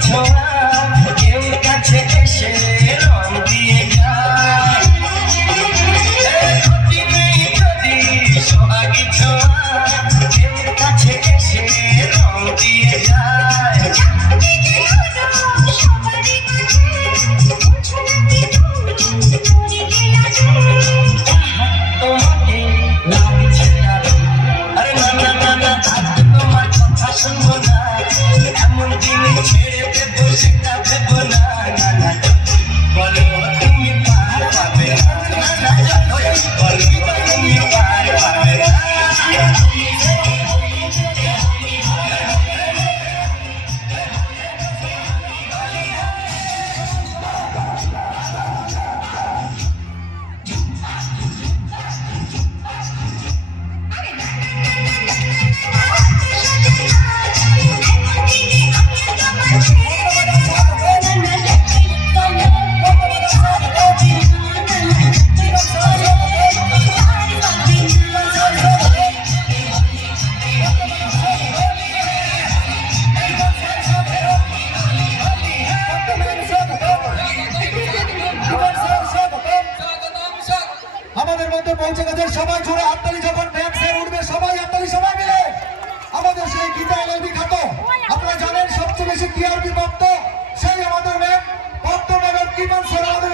time. নাচে সবাই জোরে হাততালি, যখন ব্যায়াম সেরে উঠবে, সবাই হাততালি, সবাই মিলে। আমাদের সেই গীতা এলএলবি খ্যাত আপনারা জানেন, সবচেয়ে বেশি টিআরপি প্রাপ্ত সেই আমাদের ম্যাম কি কিমান আমাদের